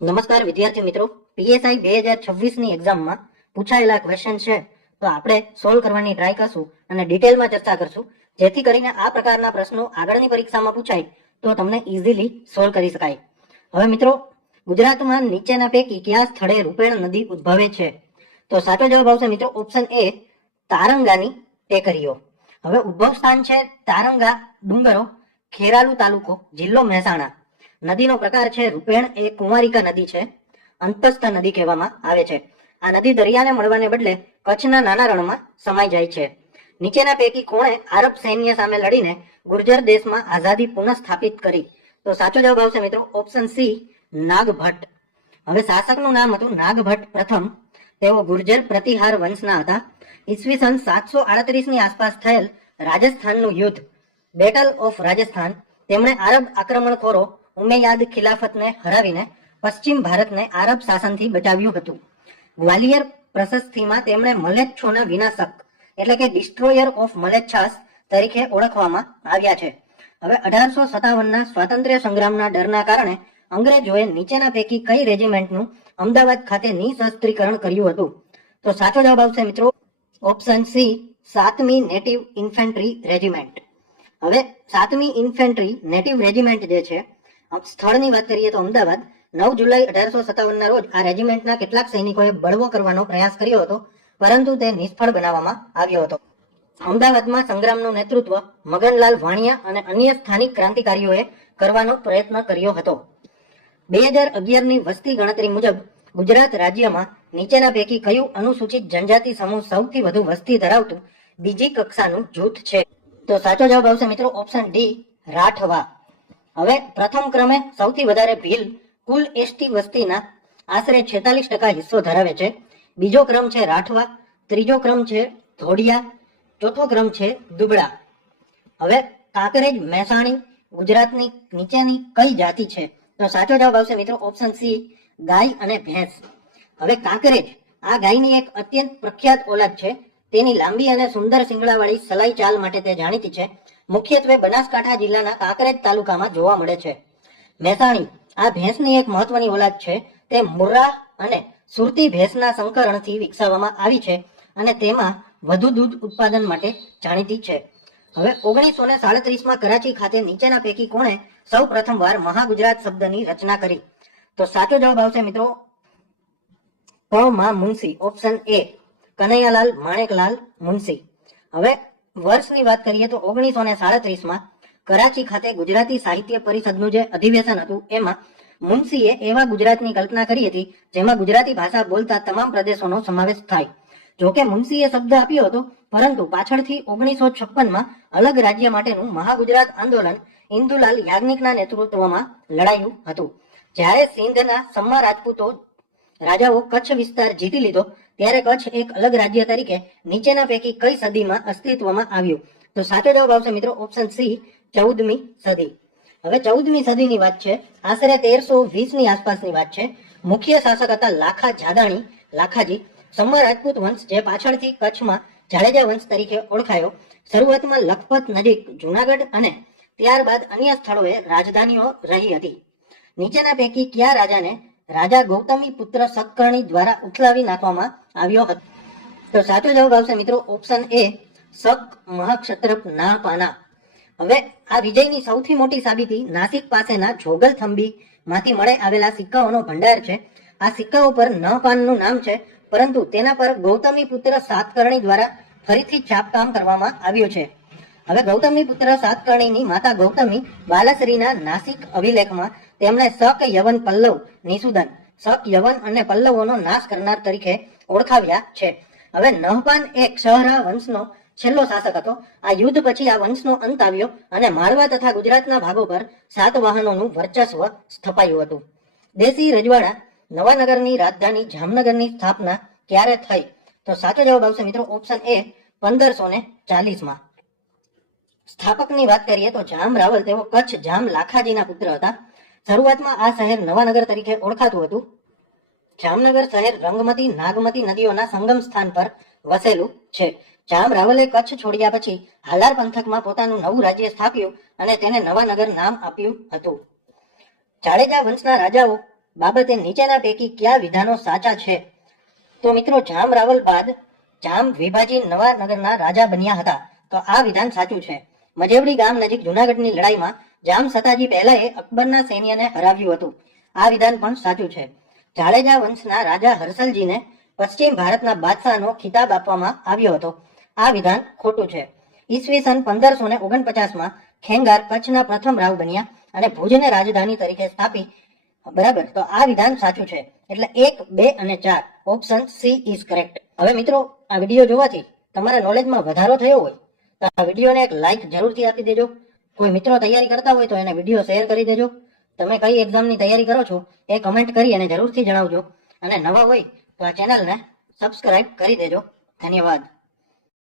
નમસ્કાર વિદ્યાર્થી મિત્રો, પીએસઆઈ 2026ની એક્ઝામમાં પૂછાયેલા ક્વેશ્ચન છે તો આપણે સોલ્વ કરવાની ટ્રાય કરશું અને ડિટેલમાં ચર્ચા કરશું, જેથી કરીને આ પ્રકારના પ્રશ્નો આગળની પરીક્ષામાં પૂછાય તો તમને ઇઝીલી સોલ્વ કરી શકાય. હવે મિત્રો, ગુજરાતમાં નીચેના પૈકી કયા સ્થળે રૂપેણ નદી ઉદ્ભવે છે? તો સાચો જવાબ આવશે મિત્રો ઓપ્શન એ, તારંગાની ટેકરીઓ. હવે ઉદ્ભવ સ્થાન છે તારંગા ડુંગરો, ખેરાલુ તાલુકો, જિલ્લો મહેસાણા. નદીનો પ્રકાર છે રૂપેણ, એ કુંવારિકા નદી છે, અંતસ્થ નદી કહેવામાં આવે છે. આ નદી દરિયાને મળવાને બદલે કચ્છના નાના રણમાં સમાઈ જાય છે. નીચેના પૈકી કોણે આરબ સૈન્ય સામે લડીને ગુર્જર દેશમાં આઝાદી પુનઃસ્થાપિત કરી? તો સાચો જવાબ આવશે મિત્રો ઓપ્શન સી, નાગભટ્ટ. હવે શાસકનું નામ હતું નાગભટ્ટ પ્રથમ. તેઓ ગુર્જર પ્રતિહાર વંશના હતા. ઈસવીસન 738ની આસપાસ થયેલ રાજસ્થાનનું યુદ્ધ, બેટલ ઓફ રાજસ્થાન, તેમણે આરબ આક્રમણખોરો ઉમૈયાદ ખિલાફતને હરાવીને પશ્ચિમ ભારતને આરબ શાસનથી બચાવ્યું હતું. ગ્વાલિયર પ્રશસ્તિમાં તેમણે મલેચ્છોના વિનાશક એટલે કે ડિસ્ટ્રોયર ઓફ મલેચ્છાસ તરીકે ઓળખવામાં આવ્યા છે. હવે 1857ના સ્વાતંત્ર્ય સંગ્રામના ડરના કારણે અંગ્રેજોએ નીચેના પૈકી કઈ રેજિમેન્ટનું અમદાવાદ ખાતે નિશસ્ત્રીકરણ કર્યું હતું? તો સાચો જવાબ આવશે મિત્રો ઓપ્શન સી, 7મી નેટિવ ઇન્ફેન્ટ્રી રેજિમેન્ટ. હવે 7મી ઇન્ફેન્ટ્રી નેટિવ રેજિમેન્ટ જે છે, સ્થળની વાત કરીએ તો અમદાવાદ, 9 જુલાઈ 1857ના રોજ આ રેજિમેન્ટના કેટલાક સૈનિકોએ બળવો કરવાનો પ્રયાસ કર્યો હતો, પરંતુ તે નિષ્ફળ બનાવવામાં આવ્યો હતો. અમદાવાદમાં સંગ્રામનું નેતૃત્વ મગનલાલ વાણિયા અને અન્ય સ્થાનિક ક્રાંતિકારીઓએ કરવાનો પ્રયત્ન કર્યો હતો. 2011ની વસ્તી ગણતરી મુજબ ગુજરાત રાજ્યમાં નીચેના પૈકી કયું અનુસૂચિત જનજાતિ સમૂહ સૌથી વધુ વસ્તી ધરાવતું બીજી કક્ષાનું જૂથ છે? તો સાચો જવાબ આવશે મિત્રો ઓપ્શન ડી, રાઠવા. હવે પ્રથમ ક્રમે સૌથી વધારે ભીલ કુલ એસટી વસ્તીના આશરે 46% હિસ્સો ધરાવે છે. બીજો ક્રમ છે રાઠવા, ત્રીજો ક્રમ છે ધોડિયા, ચોથો ક્રમ છે દુબળા. હવે કાંકરેજ મહેસાણી ગુજરાતની નીચેની કઈ જાતિ છે? તો સાચો જવાબ આવશે મિત્રો ઓપ્શન સી, ગાય અને ભેંસ. હવે કાંકરેજ આ ગાયની એક અત્યંત પ્રખ્યાત ઓલાદ છે. તેની લાંબી અને સુંદર શિંગડાવાળી સલાઈ ચાલ માટે તે જાણીતી છે. મુખ્યત્વે બનાસકાંઠા જિલ્લાના કાંકરેજ તાલુકામાં જોવા મળે છે. મહેસાણી આ ભેંસની એક મહત્વની ઓલાદ છે. તે મુર્રા અને સુરતી ભેંસના સંકરણથી વિકસાવવામાં આવી છે અને તેમાં વધુ દૂધ ઉત્પાદન માટે જાણીતી છે. હવે 1937માં કરાચી ખાતે નીચેના પૈકી કોણે સૌ પ્રથમવાર મહાગુજરાત શબ્દની રચના કરી? તો સાચો જવાબ આવશે મિત્રો માં મુનશી, ઓપ્શન એ, કનૈયાલાલ માણેકલાલ મુનશી. હવે વર્ષની વાત કરીએ તો 1937માં કરાચી ખાતે ગુજરાતી સાહિત્ય પરિષદનું જે અધિવેશન હતું એમાં મુનશીએ એવા ગુજરાતની કલ્પના કરી હતી જેમાં ગુજરાતી ભાષા બોલતા તમામ પ્રદેશોનો સમાવેશ થાય. જોકે મુનશીએ શબ્દ આપ્યો હતો, પરંતુ પાછળથી 1956માં અલગ રાજ્ય માટેનું મહાગુજરાત આંદોલન ઇન્દુલાલ યાજ્ઞિકના નેતૃત્વમાં લડાયું હતું. જ્યારે સિંધના સમા રાજપૂતો રાજાઓ કચ્છ વિસ્તાર જીતી લીધો ત્યારે કચ્છ એક અલગ રાજ્ય તરીકે નીચેના પૈકી કઈ સદીમાં અસ્તિત્વમાં આવ્યું? તો સાચો જવાબ આવશે મિત્રો ઓપ્શન સી, 14મી સદી. હવે 14મી સદીની વાત છે, આશરે 1320ની આસપાસની વાત છે. મુખ્ય શાસક હતા લાખા જાદાણી, લાખાજી. સમા રાજપૂત વંશ જે પાછળથી કચ્છમાં જાડેજા વંશ તરીકે ઓળખાયો, શરૂઆતમાં લખપત નજીક જુનાગઢ અને ત્યારબાદ અન્ય સ્થળોએ રાજધાનીઓ રહી હતી. નીચેના પૈકી કયા રાજાને રાજા ગૌતમી પુત્ર સતકર્ણી દ્વારા ઉથલાવી નાખવામાં આવ્યો હતો? તો સાચો જવાબ આવશે મિત્રો ઓપ્શન એ, શક મહાક્ષત્રપ નાપાના. હવે આ વિજયની સૌથી મોટી સાબિતી નાસિક પાસેના જોગલથંભી માંથી મળે આવેલા સિક્કાઓનો ભંડાર છે. આ સિક્કાઓ પર નપાનનું નામ છે, પરંતુ તેના પર ગૌતમી પુત્ર સાતકર્ણી દ્વારા ફરીથી છાપકામ કરવામાં આવ્યું છે. હવે ગૌતમી પુત્ર સાતકર્ણીની માતા ગૌતમી બાલાશ્રીના નાસિક અભિલેખમાં તેમણે શક યવન પલ્લવ નિષુદન, શક યવન અને પલ્લવોનો નાશ કરનાર તરીકે ઓળખાવ્યા છે. હવે નહપાન એ ક્ષહરા વંશનો છેલ્લો શાસક હતો. આ યુદ્ધ પછી આ વંશનો અંત આવ્યો અને માળવા તથા ગુજરાતના ભાગો પર સાતવાહનોનું વર્ચસ્વ સ્થપાયું હતું. દેશી રજવાડા નવાનગરની રાજધાની જામનગરની સ્થાપના ક્યારે થઈ? તો સાચો જવાબ આવશે મિત્રો ઓપ્શન એ, 1540માં. સ્થાપકની વાત કરીએ તો જામ રાવલ, તેઓ કચ્છ જામ લાખાજીના પુત્ર હતા. શરૂઆતમાં આ શહેર નવાનગર તરીકે ઓળખાતું હતું. જામનગર શહેર રંગમતી નાગમતી નદીઓના સંગમ સ્થાન પર વસેલું છે. જામ રાવલે કચ્છ છોડ્યા પછી હાલાર પંથકમાં પોતાનું નવું રાજ્ય સ્થાપ્યું અને તેને નવાનગર નામ આપ્યું હતું. જાડેજા વંશના રાજાઓ બાબતે નીચેના પૈકી કયા વિધાનો સાચા છે? તો મિત્રો, જામ રાવલ બાદ જામ વિભાજી નવા નગરના રાજા બન્યા હતા. તો આ વિધાન સાચું છે. મજેવડી ગામ નજીક જુનાગઢની લડાઈમાં જામ સતાજી પહેલાએ અકબરના સૈન્યને હરાવ્યું હતું. આ વિધાન પણ સાચું છે. જાડેજા વંશના રાજા હર્ષલજીને પશ્ચિમ ભારતના બાદશાહનો ખિતાબ આપવામાં આવ્યો હતો. આ વિધાન ખોટું છે. ઈસવીસન 1549માં ખેંગાર કચ્છના પ્રથમ રાવ બન્યા અને ભુજને રાજધાની તરીકે સ્થાપી. બરાબર, તો આ વિધાન સાચું છે. એટલે 1, 2 અને 4 ઓપ્શન સી ઇઝ કરેક્ટ. હવે મિત્રો, આ વિડીયો જોવાથી તમારા નોલેજમાં વધારો થયો હોય તો આ વિડીયોને એક લાઈક જરૂરથી આપી દેજો. કોઈ મિત્રો તૈયારી કરતા હોય તો એને વિડીયો શેર કરી દેજો. તમે કઈ એક્ઝામની તૈયારી કરો છો એ કમેન્ટ કરી અને જરૂરથી જણાવજો. અને નવા હોય તો આ ચેનલને સબસ્ક્રાઇબ કરી દેજો. ધન્યવાદ.